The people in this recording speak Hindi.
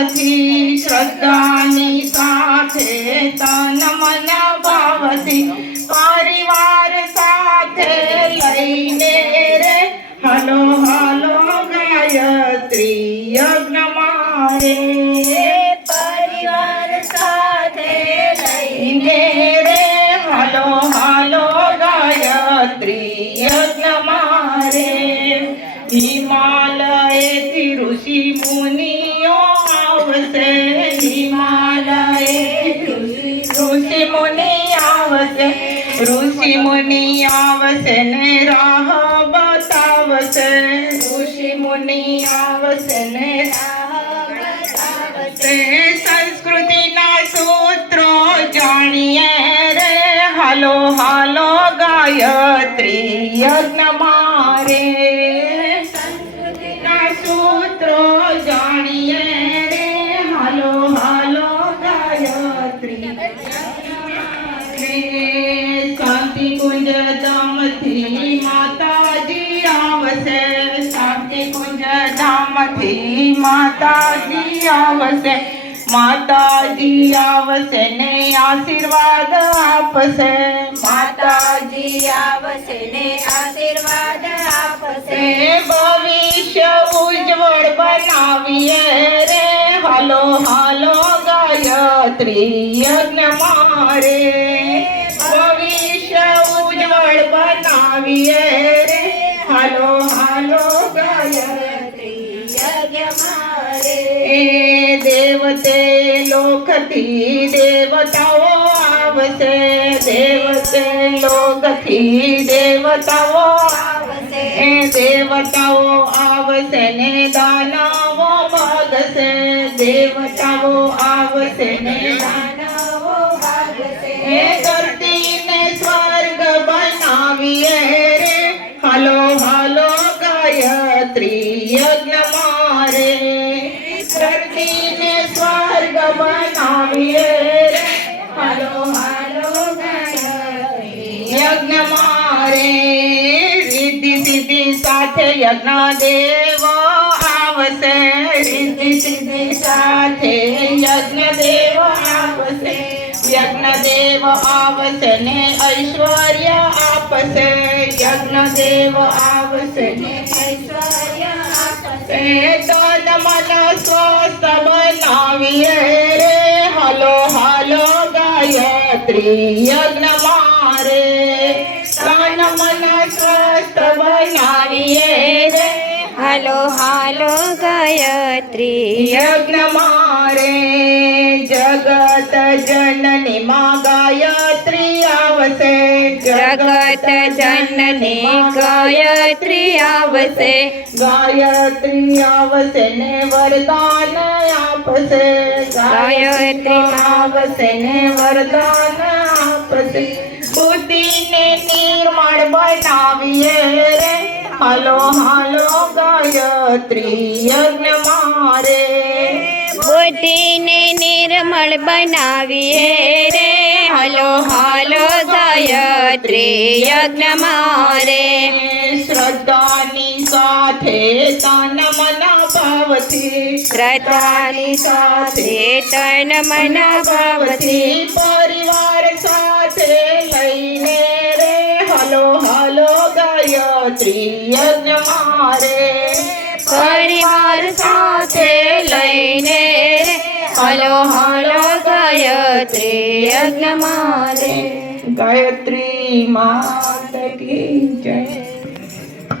ભાવથી શ્રદ્ધાની સાથે તન મન ભાવથી પરિવાર સાથે લઈને રે. હલો હલો, ગાયત્રી યજ્ઞ મારે. ઋષિ મુનિ આવશે ઋષિ મુનિ આવશે ને રાહ બતાવશે ઋષિ મુનિ આવશે ને રાહ બતાવશે સંસ્કૃતિના સૂત્રો જાણીએ રે હાલો હાલો ગાયત્રી યજ્ઞ મારે માતાજી આવશે માતાજી આવશે ને આશીર્વાદ આપશે માતાજી આવશે ને આશીર્વાદ આપશે એ ભવિષ્ય ઉજ્જવળ બનાવીએ રે હાલો હાલો ગાયત્રી યજ્ઞ મારે ભવિષ્ય ઉજ્જવળ બનાવીએ રે હાલો હાલો ગાયત્રી थी देवताओं आवसे देवते लोग थी देवताओं आवसे। देवताओं आवसे ने दानावो भाग से देवताओं आवसे ने से धरती ने स्वर्ग बनावी रे। हलो हलो, गायत्री, यज्ञ मारे। धरती બનાવીએ રે હાલો હાલો ગાયત્રી યજ્ઞ મારે રિદ્ધિ સિદ્ધિ સાથે યજ્ઞ દેવો આવશે રિદ્ધિ સિદ્ધિ સાથે યજ્ઞ દેવ આવશે યજ્ઞ દેવ આવશે ને ઐશ્વર્ય આપશે યજ્ઞ દેવ આવશે ને ઐશ્વર્ય આપશે એ તન हलो कान हलो हालो गायत्री। यज्ञमारे जगत जननी माँ गायत्री आवसे। जगत जननी गायत्री आवसे। गायत्री आवसे ने वरदान आपसे। ગાયત્રી આવશે ને વરદાન આપશે બુદ્ધિને નિર્મળ બનાવીએ રે. હાલો હાલો, ગાયત્રી યજ્ઞ મારે. બુદ્ધિને નિર્મળ બનાવીએ રે. હાલો હાલો, ગાયત્રી યજ્ઞ મારે. શ્રદ્ધાની સાથે તન મન ભાવથી પરિવાર સાથે લઈને રે. હલો હલો, ગાયત્રી યજ્ઞ મારે પરિવાર સાથે લઈને હલો હલો, ગાયત્રી યજ્ઞ મારે ગાયત્રી માતા કી જય.